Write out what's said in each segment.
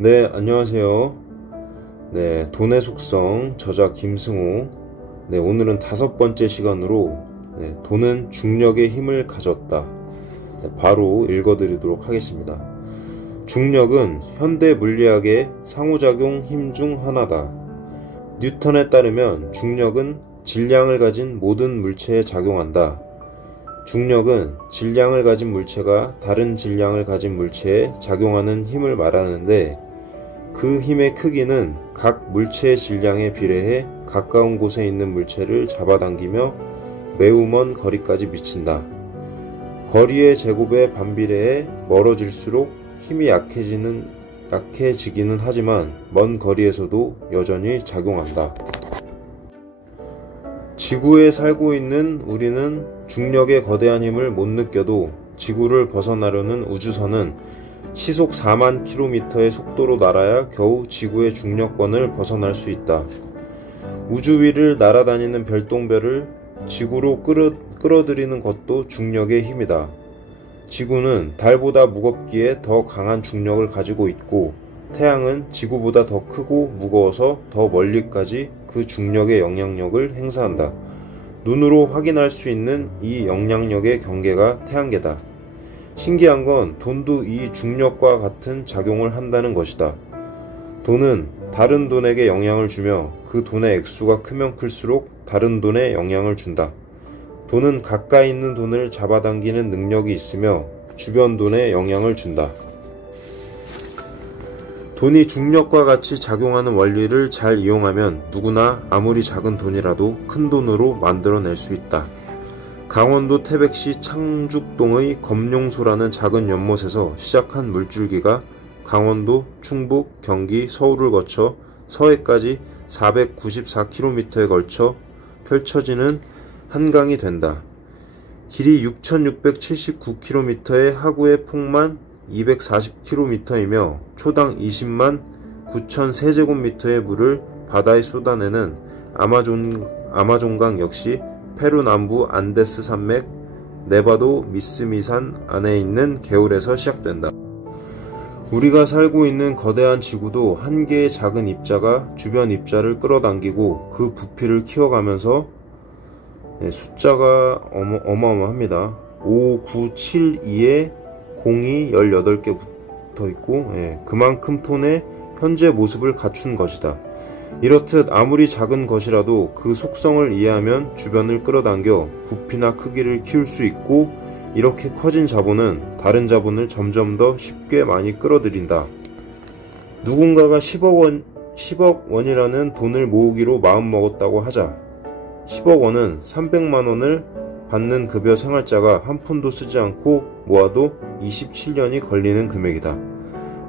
네, 안녕하세요. 네, 돈의 속성, 저자 김승호. 네, 오늘은 5번째 시간으로 돈은 중력의 힘을 가졌다. 네, 바로 읽어드리도록 하겠습니다. 중력은 현대 물리학의 상호작용 힘 중 하나다. 뉴턴에 따르면 중력은 질량을 가진 모든 물체에 작용한다. 중력은 질량을 가진 물체가 다른 질량을 가진 물체에 작용하는 힘을 말하는데, 그 힘의 크기는 각 물체의 질량에 비례해 가까운 곳에 있는 물체를 잡아당기며 매우 먼 거리까지 미친다. 거리의 제곱에 반비례해 멀어질수록 힘이 약해지기는 하지만 먼 거리에서도 여전히 작용한다. 지구에 살고 있는 우리는 중력의 거대한 힘을 못 느껴도 지구를 벗어나려는 우주선은 시속 4만 km의 속도로 날아야 겨우 지구의 중력권을 벗어날 수 있다. 우주 위를 날아다니는 별똥별을 지구로 끌어들이는 것도 중력의 힘이다. 지구는 달보다 무겁기에 더 강한 중력을 가지고 있고, 태양은 지구보다 더 크고 무거워서 더 멀리까지 그 중력의 영향력을 행사한다. 눈으로 확인할 수 있는 이 영향력의 경계가 태양계다. 신기한 건 돈도 이 중력과 같은 작용을 한다는 것이다. 돈은 다른 돈에게 영향을 주며 그 돈의 액수가 크면 클수록 다른 돈에 영향을 준다. 돈은 가까이 있는 돈을 잡아당기는 능력이 있으며 주변 돈에 영향을 준다. 돈이 중력과 같이 작용하는 원리를 잘 이용하면 누구나 아무리 작은 돈이라도 큰 돈으로 만들어낼 수 있다. 강원도 태백시 창죽동의 검룡소라는 작은 연못에서 시작한 물줄기가 강원도, 충북, 경기, 서울을 거쳐 서해까지 494km에 걸쳐 펼쳐지는 한강이 된다. 길이 6679km의 하구의 폭만 240km이며 초당 20만 9천 세제곱미터의 물을 바다에 쏟아내는 아마존강 역시 페루 남부 안데스 산맥 네바도 미스미산 안에 있는 개울에서 시작된다. 우리가 살고 있는 거대한 지구도 한 개의 작은 입자가 주변 입자를 끌어당기고 그 부피를 키워가면서 숫자가 어마어마합니다. 5972에 0이 18개 붙어있고, 그만큼 톤의 현재 모습을 갖춘 것이다. 이렇듯 아무리 작은 것이라도 그 속성을 이해하면 주변을 끌어당겨 부피나 크기를 키울 수 있고, 이렇게 커진 자본은 다른 자본을 점점 더 쉽게 많이 끌어들인다. 누군가가 10억 원이라는 돈을 모으기로 마음먹었다고 하자. 10억 원은 300만 원을 받는 급여 생활자가 한 푼도 쓰지 않고 모아도 27년이 걸리는 금액이다.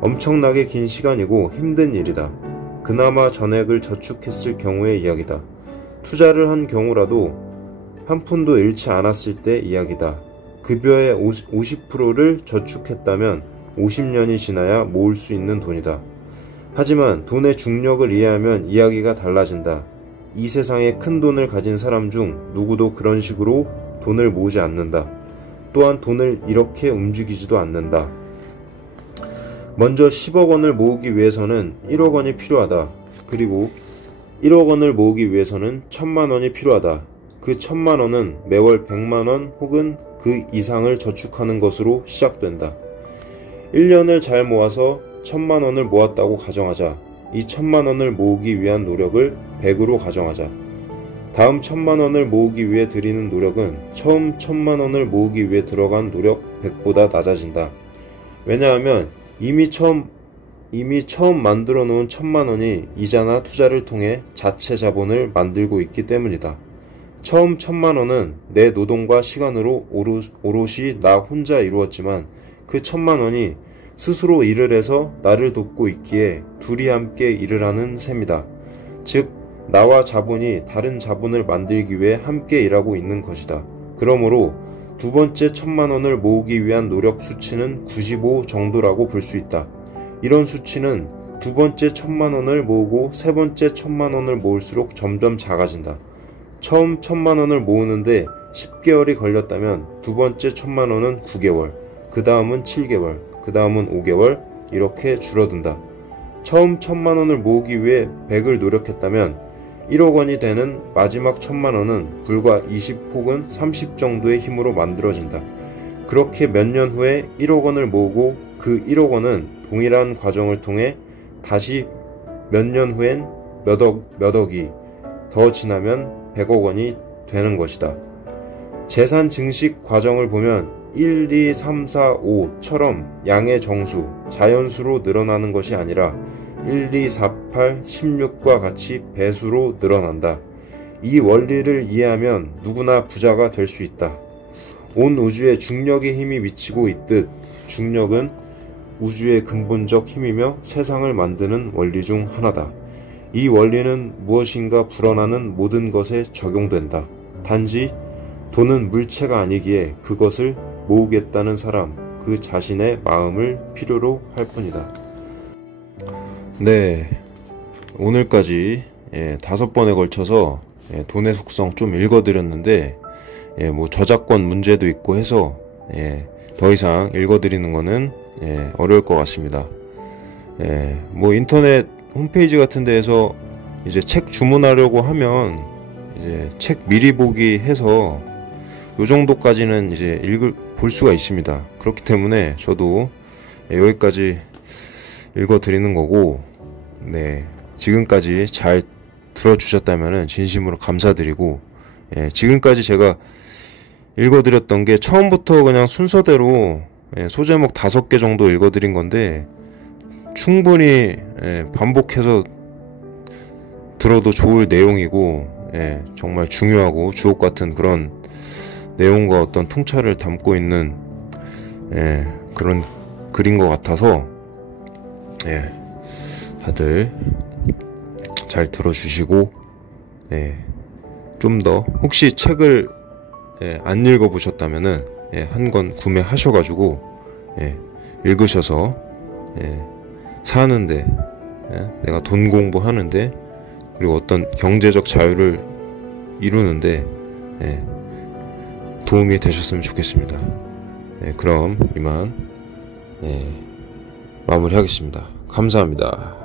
엄청나게 긴 시간이고 힘든 일이다. 그나마 전액을 저축했을 경우의 이야기다. 투자를 한 경우라도 한 푼도 잃지 않았을 때 이야기다. 급여의 50%를 저축했다면 50년이 지나야 모을 수 있는 돈이다. 하지만 돈의 중력을 이해하면 이야기가 달라진다. 이 세상에 큰 돈을 가진 사람 중 누구도 그런 식으로 돈을 모으지 않는다. 또한 돈을 이렇게 움직이지도 않는다. 먼저 10억 원을 모으기 위해서는 1억 원이 필요하다. 그리고 1억 원을 모으기 위해서는 1000만 원이 필요하다. 그 1000만 원은 매월 100만 원 혹은 그 이상을 저축하는 것으로 시작된다. 1년을 잘 모아서 1000만 원을 모았다고 가정하자. 이 1000만 원을 모으기 위한 노력을 100으로 가정하자. 다음 1000만 원을 모으기 위해 들이는 노력은 처음 1000만 원을 모으기 위해 들어간 노력 100보다 낮아진다. 왜냐하면 이미 처음 만들어 놓은 1000만 원이 이자나 투자를 통해 자체 자본을 만들고 있기 때문이다. 처음 1000만 원은 내 노동과 시간으로 오롯이 나 혼자 이루었지만 그 1000만 원이 스스로 일을 해서 나를 돕고 있기에 둘이 함께 일을 하는 셈이다. 즉, 나와 자본이 다른 자본을 만들기 위해 함께 일하고 있는 것이다. 그러므로 두 번째 1000만 원을 모으기 위한 노력 수치는 95 정도라고 볼 수 있다. 이런 수치는 두 번째 1000만 원을 모으고 세 번째 1000만 원을 모을수록 점점 작아진다. 처음 1000만 원을 모으는데 10개월이 걸렸다면 두 번째 1000만 원은 9개월, 그 다음은 7개월, 그 다음은 5개월, 이렇게 줄어든다. 처음 1,000만원을 모으기 위해 100을 노력했다면 1억 원이 되는 마지막 1,000만원은 불과 20 혹은 30 정도의 힘으로 만들어진다. 그렇게 몇 년 후에 1억 원을 모으고 그 1억 원은 동일한 과정을 통해 다시 몇 년 후엔 몇 억이 더 지나면 100억 원이 되는 것이다. 재산 증식 과정을 보면 1, 2, 3, 4, 5처럼 양의 정수, 자연수로 늘어나는 것이 아니라 1, 2, 4, 8, 16과 같이 배수로 늘어난다. 이 원리를 이해하면 누구나 부자가 될 수 있다. 온 우주에 중력의 힘이 미치고 있듯 중력은 우주의 근본적 힘이며 세상을 만드는 원리 중 하나다. 이 원리는 무엇인가 불어나는 모든 것에 적용된다. 단지 돈은 물체가 아니기에 그것을 모으겠다는 사람 그 자신의 마음을 필요로 할 뿐이다. 네, 오늘까지 5번에 걸쳐서 돈의 속성 좀 읽어드렸는데 뭐 저작권 문제도 있고 해서 더 이상 읽어드리는 거는 어려울 것 같습니다. 뭐 인터넷 홈페이지 같은 데에서 이제 책 주문하려고 하면 이제 책 미리 보기 해서 요 정도까지는 이제 볼 수가 있습니다. 그렇기 때문에 저도 여기까지 읽어드리는 거고, 지금까지 잘 들어주셨다면 진심으로 감사드리고, 지금까지 제가 읽어드렸던 게 처음부터 그냥 순서대로 소제목 5개 정도 읽어드린 건데 충분히 반복해서 들어도 좋을 내용이고 정말 중요하고 주옥 같은 그런 내용과 어떤 통찰을 담고 있는 그런 글인 것 같아서 다들 잘 들어주시고 좀 더 혹시 책을 안 읽어보셨다면은 한 권 구매하셔가지고 읽으셔서 사는데 내가 돈 공부하는데 그리고 어떤 경제적 자유를 이루는데 도움이 되셨으면 좋겠습니다. 그럼 이만 마무리하겠습니다. 감사합니다.